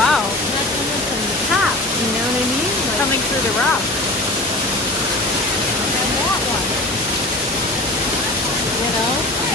Wow. That's coming from the top, you know what I mean? Like, Coming through the rock. and that one. You know?